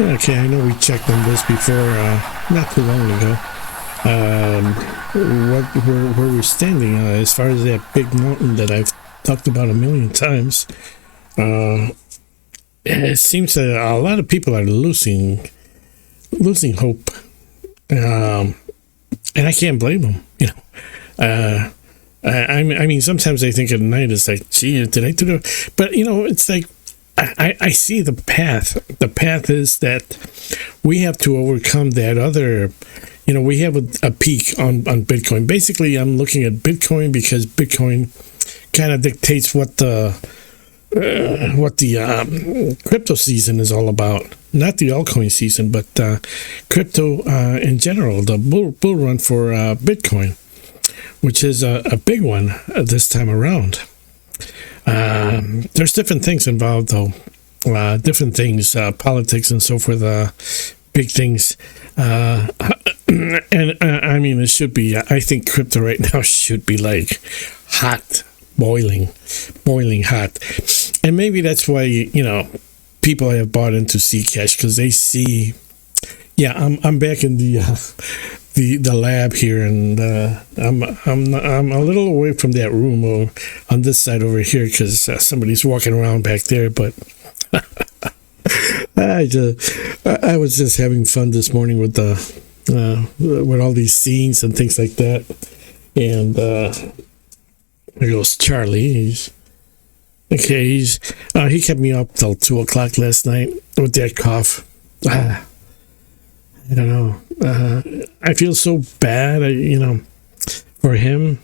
Okay, I know we checked on this before, not too long ago. Where we're standing as far as that big mountain that I've talked about a million times. It seems that a lot of people are losing hope, and I can't blame them. I mean, sometimes I think at night it's like, gee, did I do it? But it's like I see the path. The path is that we have to overcome that other. We have a peak on Bitcoin. Basically, I'm looking at Bitcoin because Bitcoin kind of dictates what the crypto season is all about. Not the altcoin season, but crypto in general, the bull run for Bitcoin, which is a big one this time around. There's different things involved, though. Different things, politics and so forth, big things. And I mean, it should be, I think crypto right now should be like hot, boiling hot. And maybe that's why, people have bought into Zcash because they see, I'm back in the lab here, and I'm a little away from that room on this side over here because somebody's walking around back there. But I was just having fun this morning with with all these scenes and things like that. And there goes Charlie. He kept me up till 2:00 last night with that cough. I don't know. I feel so bad, for him.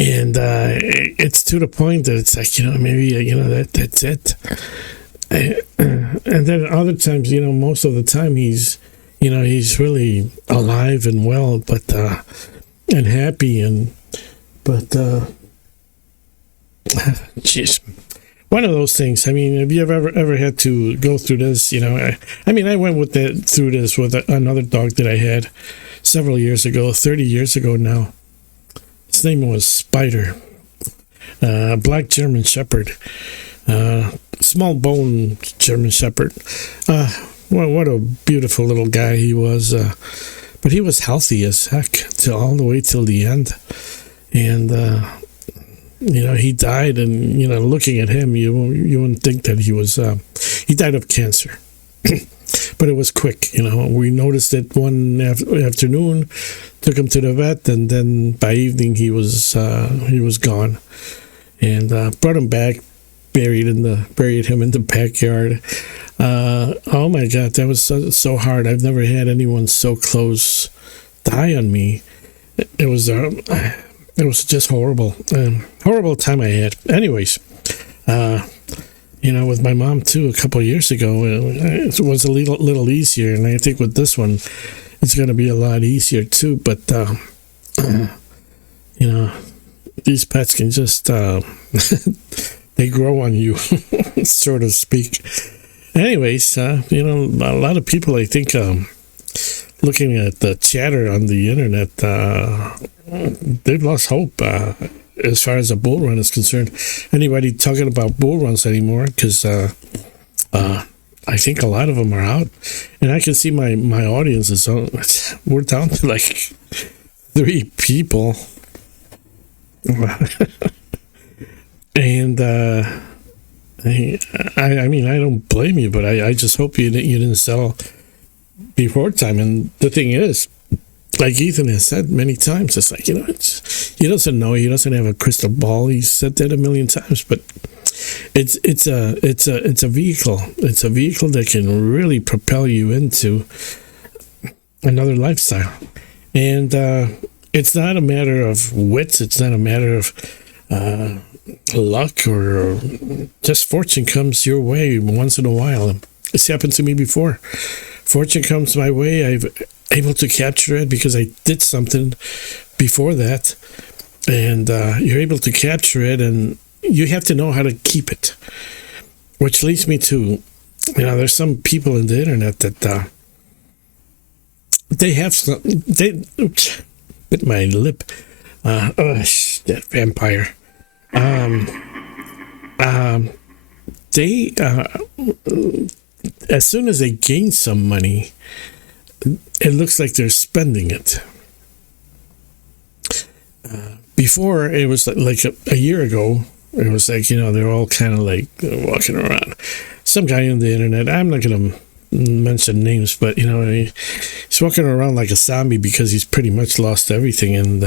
And it's to the point that it's like, maybe, that's it. And then other times, most of the time he's really alive and well, but and happy, but jeez. One of those things. I mean, have you ever had to go through this? I went through this with another dog that I had several years ago, 30 years ago now. His name was Spider, black German Shepherd, small bone German Shepherd. What a beautiful little guy he was. But he was healthy as heck all the way till the end, and. He died, and looking at him, you wouldn't think that he died of cancer, but it was quick. We noticed it one afternoon, took him to the vet, and then by evening he was gone, and brought him back, buried him in the backyard. Oh my God, that was so hard. I've never had anyone so close die on me. It was just horrible. Horrible time I had. Anyways, with my mom too, a couple of years ago, it was a little easier. And I think with this one, it's going to be a lot easier too. But, these pets can just, they grow on you, so to speak. Anyways, a lot of people, I think, looking at the chatter on the internet, they've lost hope as far as a bull run is concerned. Anybody talking about bull runs anymore? Because I think a lot of them are out, and I can see my audience is we're down to like 3 people, and I mean, I don't blame you, but I just hope you didn't sell before time. And the thing is, like Ethan has said many times, it's like, he doesn't know. He doesn't have a crystal ball. He's said that a million times, but it's a vehicle. It's a vehicle that can really propel you into another lifestyle. And it's not a matter of wits. It's not a matter of luck, or just fortune comes your way once in a while. It's happened to me before. Fortune comes my way. I've able to capture it because I did something before that, and you're able to capture it, and you have to know how to keep it, which leads me to, there's some people in the internet that they have some, bit my lip, that vampire, they as soon as they gain some money, it looks like they're spending it. Before, it was like a year ago, it was like, they're all kind of like walking around. Some guy on the internet, I'm not going to mention names, but, he's walking around like a zombie because he's pretty much lost everything. And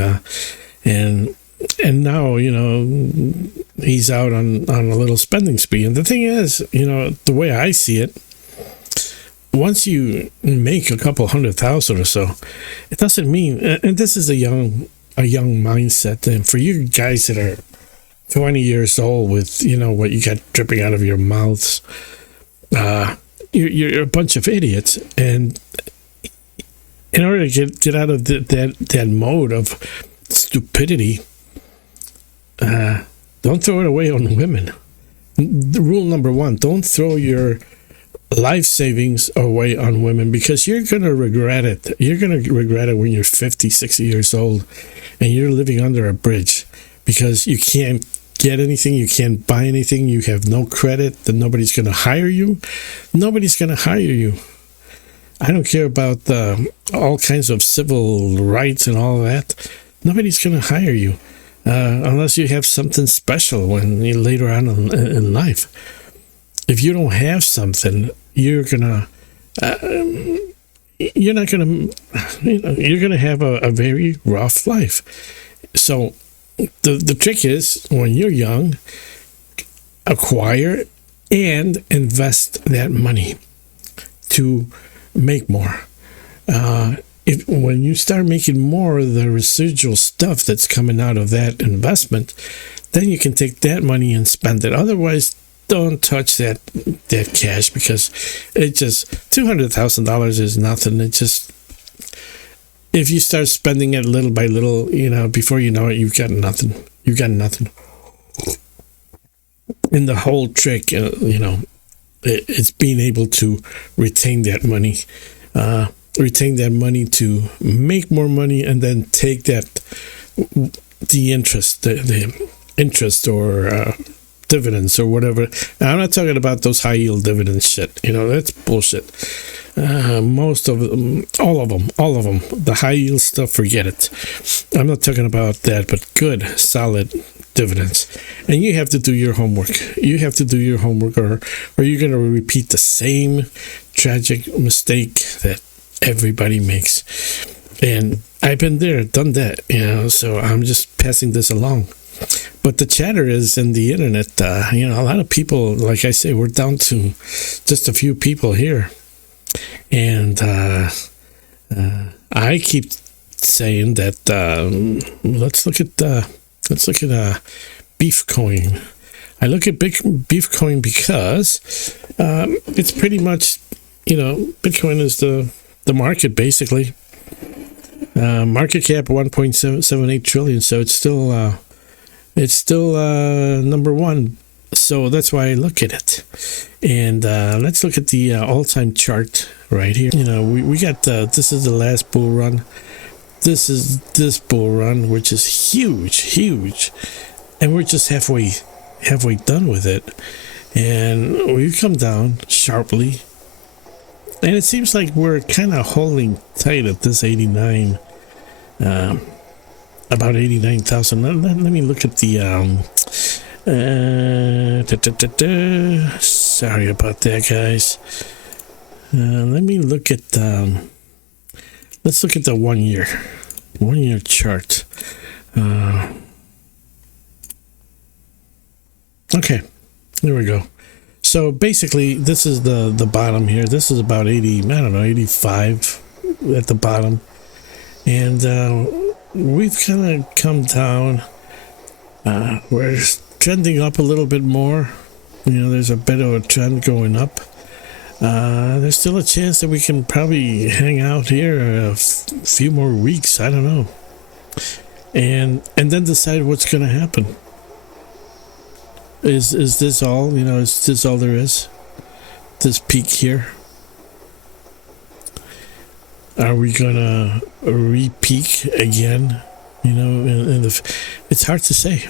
now, he's out on a little spending spree. And the thing is, the way I see it, once you make a couple 100,000 or so, it doesn't mean, and this is a young mindset. And for you guys that are 20 years old with, what you got dripping out of your mouths, you're a bunch of idiots. And in order to get out of that mode of stupidity, don't throw it away on women. The rule number one, don't throw your life savings away on women, because you're going to regret it. You're going to regret it when you're 50, 60 years old and you're living under a bridge because you can't get anything, you can't buy anything, you have no credit, then nobody's going to hire you. Nobody's going to hire you. I don't care about all kinds of civil rights and all that. Nobody's going to hire you unless you have something special when you later on in life. If you don't have something, you're gonna you're gonna have a very rough life. So the trick is, when you're young, acquire and invest that money to make more. When you start making more of the residual stuff that's coming out of that investment, then you can take that money and spend it. Otherwise, don't touch that cash, because it just $200,000 is nothing. It just, if you start spending it little by little, before you know it, you've got nothing. You've got nothing. And the whole trick, it's being able to retain that money. Retain that money to make more money, and then take the interest, the interest or dividends or whatever. Now, I'm not talking about those high yield dividends shit. That's bullshit. Most of them, all of them, the high yield stuff, forget it. I'm not talking about that, but good, solid dividends. And you have to do your homework. You have to do your homework, or you're going to repeat the same tragic mistake that everybody makes. And I've been there, done that, so I'm just passing this along. But the chatter is in the internet. A lot of people, like I say, we're down to just a few people here. And I keep saying that let's look at Beefcoin. I look at Beefcoin because it's pretty much, Bitcoin is the market, basically. Market cap 1.78 trillion, so it's still number one. So that's why I look at it. And let's look at the all-time chart right here. We got this is the last bull run. This is this bull run, which is huge, and we're just halfway done with it. And we've come down sharply. And it seems like we're kind of holding tight at this 89, about 89,000. Let me look at the, sorry about that, guys. Let me look at, let's look at the 1 year chart. Okay, there we go. So basically, this is the bottom here. This is about 85 at the bottom. And we've kind of come down. We're trending up a little bit more. There's a bit of a trend going up. There's still a chance that we can probably hang out here a few more weeks. I don't know. And then decide what's going to happen. Is this all? Is this all there is? This peak here? Are we gonna re-peak again? It's hard to say.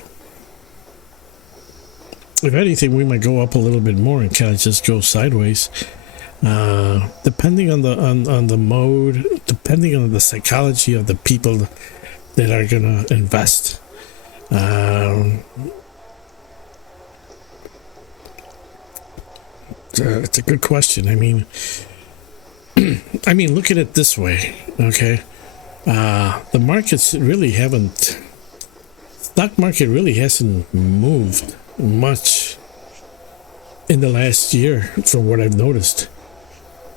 if anything, we might go up a little bit more and kind of just go sideways. Depending on the mode, depending on the psychology of the people that are gonna invest. It's a good question. I mean, look at it this way, okay? The markets really haven't. Stock market really hasn't moved much in the last year, from what I've noticed.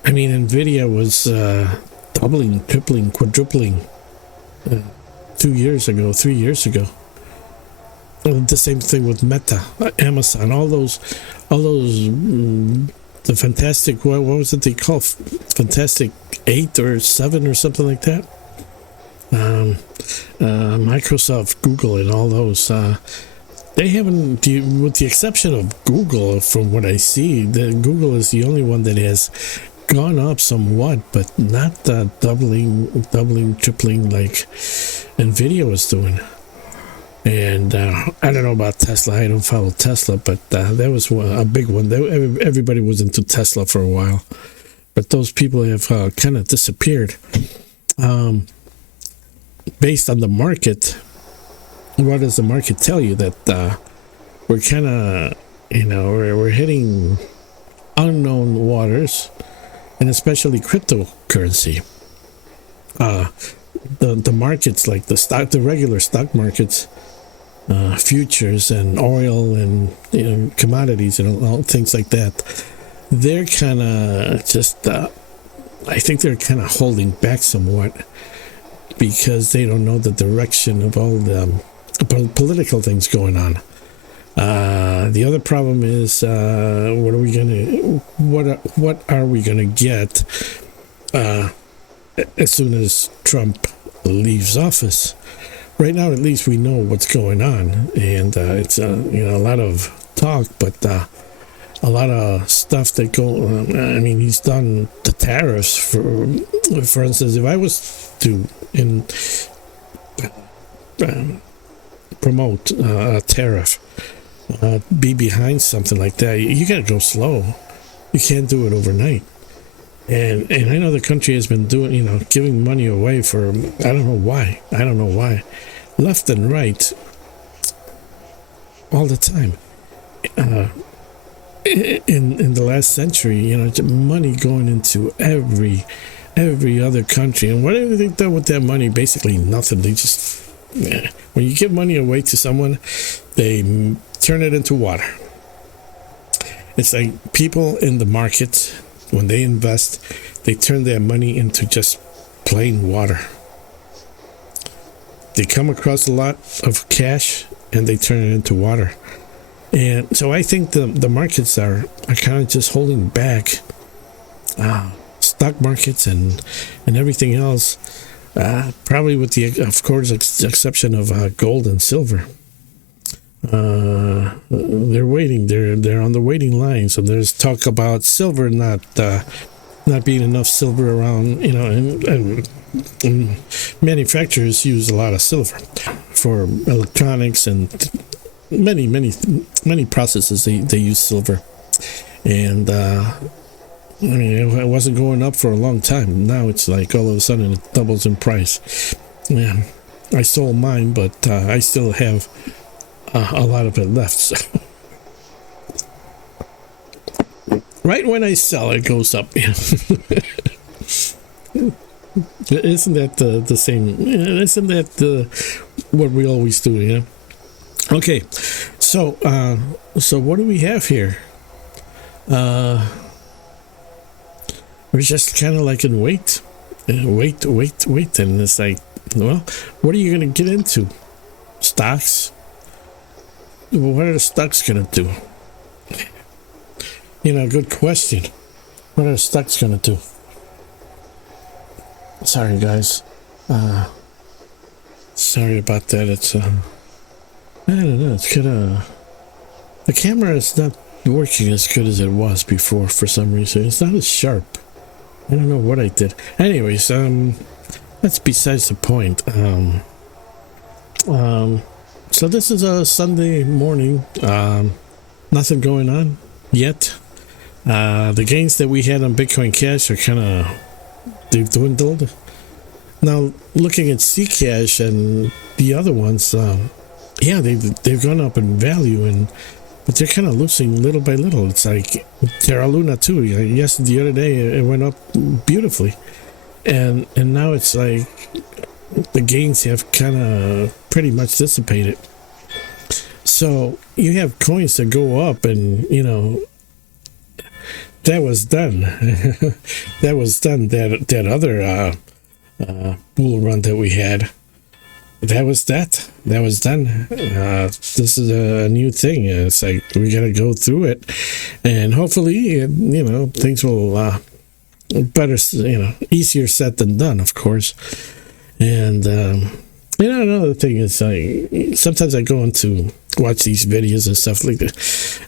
I mean, Nvidia was doubling, tripling, quadrupling 2 years ago, 3 years ago. The same thing with Meta, Amazon, all those, the fantastic, what was it they call, Fantastic 8 or 7 or something like that. Microsoft, Google, and all those. They haven't, with the exception of Google, from what I see, Google is the only one that has gone up somewhat, but not doubling, tripling like Nvidia was doing. And I don't know about Tesla. I don't follow Tesla, but that was a big one. Everybody was into Tesla for a while, but those people have kind of disappeared. Based on the market, what does the market tell you? That we're kind of, we're hitting unknown waters, and especially cryptocurrency. The markets, like the regular stock markets, futures and oil and commodities and all things like that, they're kind of just I think they're kind of holding back somewhat because they don't know the direction of all the political things going on. The other problem is what are we gonna get as soon as Trump leaves office? Right now, at least we know what's going on, and it's a lot of talk, but a lot of stuff that go. I mean, he's done the tariffs for instance. If I was to promote a tariff, be behind something like that, you got to go slow. You can't do it overnight. And I know the country has been doing, giving money away for, I don't know why, left and right, all the time. In the last century, money going into every other country, and whatever they've done with that money, basically nothing. They just, when you give money away to someone, they turn it into water. It's like people in the market. When they invest, they turn their money into just plain water. They come across a lot of cash and they turn it into water. And so I think the markets are kind of just holding back stock markets and everything else, probably with the, of course, exception of gold and silver. They're waiting. They're on the waiting line. So there's talk about silver not being enough silver around. And manufacturers use a lot of silver for electronics and many processes. They use silver, and it wasn't going up for a long time. Now it's like all of a sudden it doubles in price. Yeah, I sold mine, but I still have a lot of it left. So. Right when I sell, it goes up. Isn't that the same? Isn't that what we always do? Okay, so what do we have here? We're just kind of like in wait, and it's like, well, what are you going to get into? Stocks? What are the stocks going to do? Good question. What are stocks going to do? Sorry, guys. Sorry about that. It's, I don't know. It's kind of... The camera is not working as good as it was before for some reason. It's not as sharp. I don't know what I did. Anyways, that's besides the point. So this is a Sunday morning. nothing going on yet. The gains that we had on Bitcoin Cash are they've dwindled. Now, looking at Zcash and the other ones, they've gone up in value, but they're kind of losing little by little. It's like Terra Luna too. Yes, the other day it went up beautifully, and now it's like the gains have kind of pretty much dissipated. So you have coins that go up, and that was done. That was done. That other bull run that we had. That was done. This is a new thing. It's like we gotta go through it, and hopefully, things will better. Easier said than done, of course. And another thing is, sometimes I go on to watch these videos and stuff like that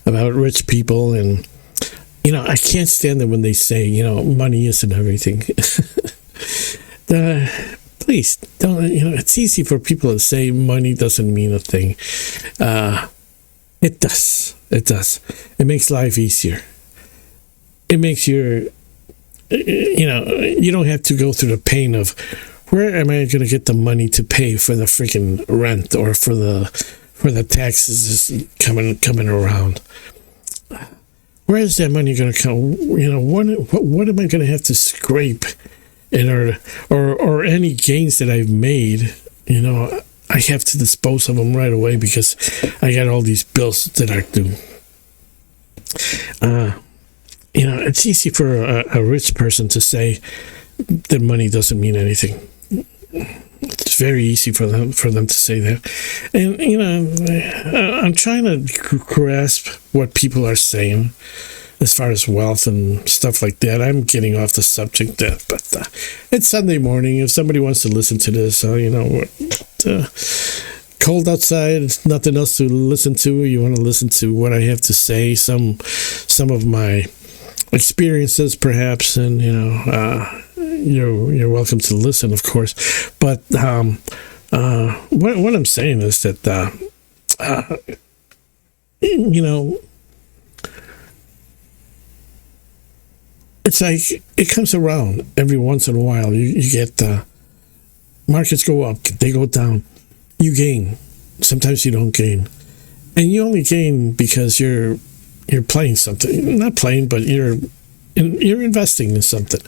about rich people, and I can't stand it when they say, money isn't everything. Please don't. It's easy for people to say money doesn't mean a thing. It does. It makes life easier. It makes you don't have to go through the pain of where am I going to get the money to pay for the freaking rent or for the taxes coming around. Where is that money going to come? What am I going to have to scrape in order, or any gains that I've made? I have to dispose of them right away because I got all these bills that are due. It's easy for a rich person to say that money doesn't mean anything. It's very easy for them to say that, and I'm trying to grasp what people are saying as far as wealth and stuff like that. I'm getting off the subject, but it's Sunday morning. If somebody wants to listen to this, cold outside, nothing else to listen to. You want to listen to what I have to say, some of my experiences, perhaps, and you're welcome to listen, of course. But what I'm saying is that it's like it comes around every once in a while. You get markets go up, they go down, you gain. Sometimes you don't gain, and you only gain because you're playing something. Not playing, but you're investing in something.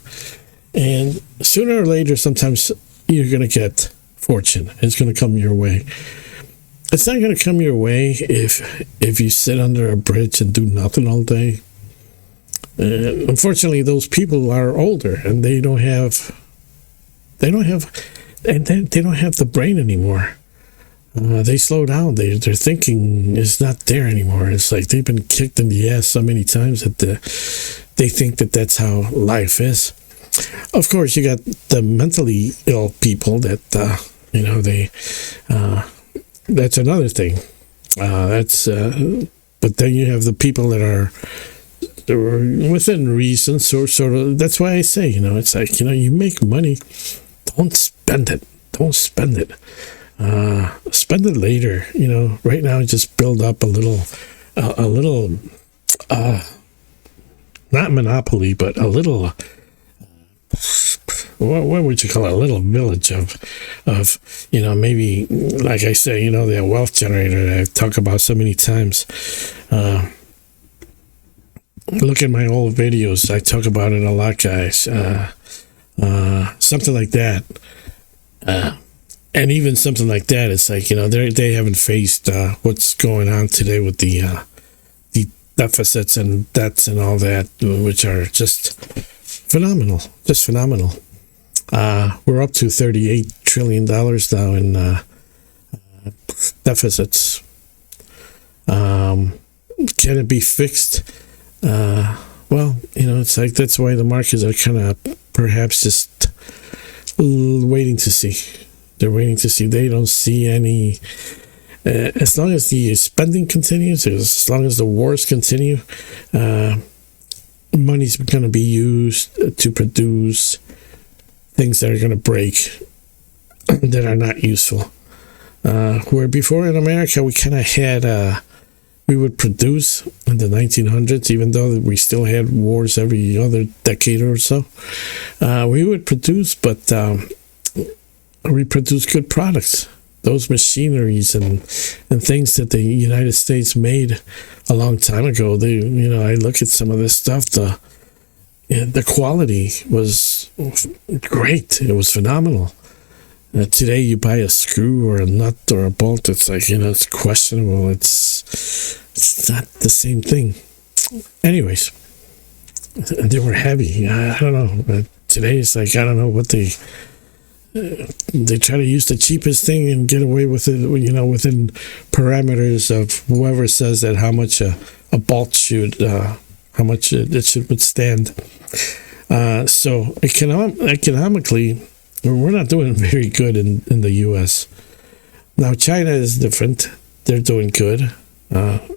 And sooner or later, sometimes you're going to get fortune. It's going to come your way. It's not going to come your way if you sit under a bridge and do nothing all day. Unfortunately, those people are older and they don't have the brain anymore. They slow down. Their thinking is not there anymore. It's like they've been kicked in the ass so many times that they think that that's how life is. Of course, you got the mentally ill people that that's another thing. But then you have the people that are within reason. Sort of. That's why I say, it's like, you make money, don't spend it. Don't spend it. Spend it later. Right now, just build up a little, not monopoly, but a little. What would you call it? A little village of maybe, like I say, the wealth generator that I talk about so many times. Look at my old videos. I talk about it a lot, guys. Something like that. And even something like that, it's like, they haven't faced what's going on today with the deficits and debts and all that, which are just phenomenal. We're up to $38 trillion now in deficits. Can it be fixed? Well, it's like that's why the markets are kind of perhaps just waiting to see. They're waiting to see. They don't see any. As long as the spending continues, as long as the wars continue, money's going to be used to produce things that are going to break, that are not useful. Where before in America, we kind of had we would produce in the 1900s, even though we still had wars every other decade or so. We would produce, but we produce good products. Those machineries and things that the United States made a long time ago. I look at some of this stuff. The quality was great. It was phenomenal. Today, you buy a screw or a nut or a bolt. It's like, it's questionable. It's not the same thing. Anyways, they were heavy. I don't know. Today, it's like, I don't know what they try to use the cheapest thing and get away with it, within parameters of whoever says that how much a bolt should, how much it should withstand. So economically, we're not doing very good in the U.S. Now, China is different. They're doing good.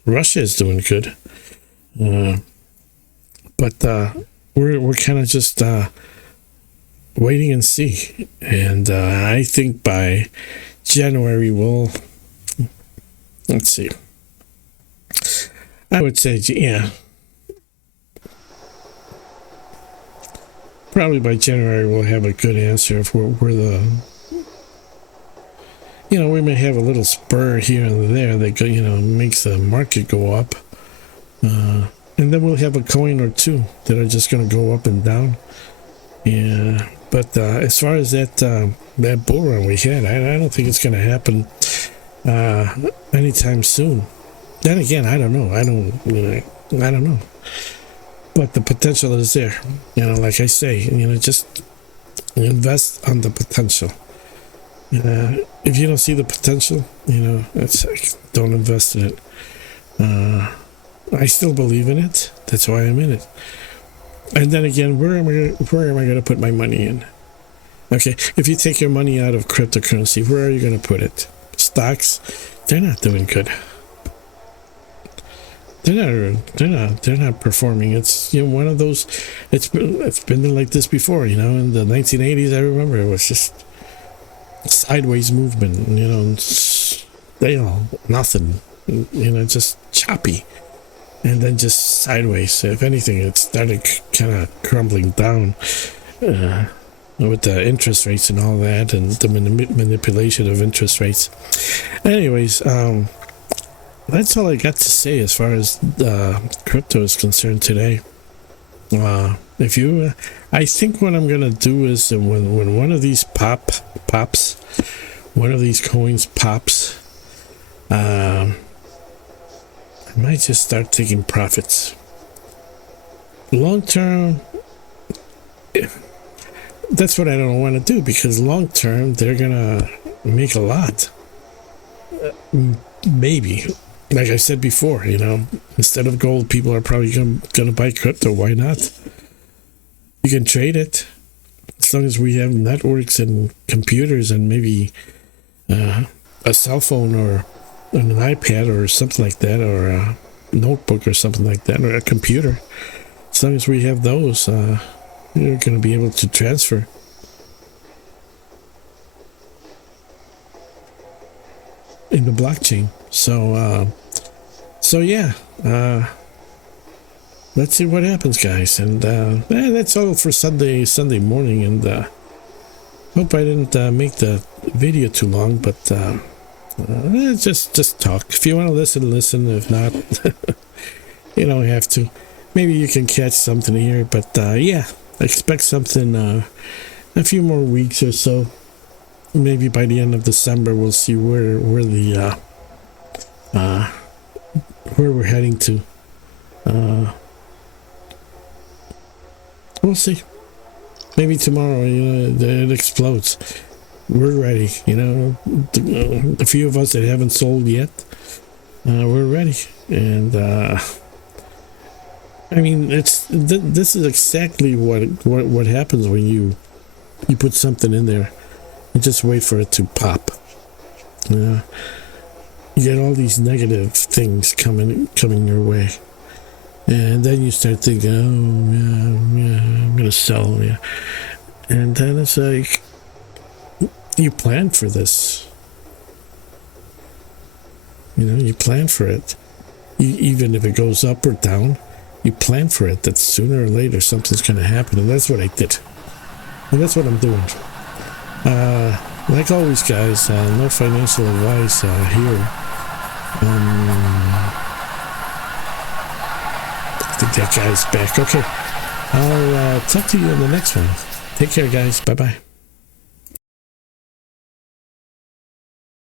Russia is doing good. But we're kind of just waiting and see. And I think by January, let's see. I would say, yeah. Probably by January we'll have a good answer if we're we may have a little spur here and there that makes the market go up, and then we'll have a coin or two that are just going to go up and down. Yeah, but as far as that bull run we had, I don't think it's going to happen anytime soon. Then again, I don't know. I don't know. But the potential is there. Like I say, just invest on the potential. If you don't see the potential, it's like, don't invest in it. I still believe in it. That's why I'm in it. And then again, where am I going to put my money in? Okay, if you take your money out of cryptocurrency, where are you going to put it? Stocks, they're not doing good. They're not performing. It's one of those. It's been like this before. In the 1980s, I remember it was just sideways movement. Nothing. Just choppy, and then just sideways. If anything, it started kind of crumbling down with the interest rates and all that, and the manipulation of interest rates. Anyways, that's all I got to say as far as crypto is concerned today. I think what I'm gonna do is when one of these pops, one of these coins pops, I might just start taking profits. Long term, that's what I don't want to do, because long term they're gonna make a lot. Maybe. Like I said before, instead of gold, people are probably going to buy crypto. Why not? You can trade it as long as we have networks and computers and maybe a cell phone or an iPad or something like that, or a notebook or something like that, or a computer. As long as we have those, you're going to be able to transfer. In the blockchain. So yeah, let's see what happens, guys. And that's all for Sunday morning. And hope I didn't make the video too long, but just talk. If you want to listen. If not, you don't have to. Maybe you can catch something here. But yeah, expect something a few more weeks or so. Maybe by the end of December, we'll see where we're heading to. We'll see. Maybe tomorrow, it explodes. We're ready. The few of us that haven't sold yet, we're ready. And this is exactly what happens when you put something in there. And just wait for it to pop. You get all these negative things coming your way, and then you start thinking, "Oh yeah, I'm gonna sell." Yeah, and then it's like you plan for this. You plan for it. even if it goes up or down, you plan for it, that sooner or later something's going to happen. And that's what I did. And that's what I'm doing. Like always, guys, no financial advice here. I think that guy's back. Okay. I'll talk to you in the next one. Take care, guys. Bye-bye.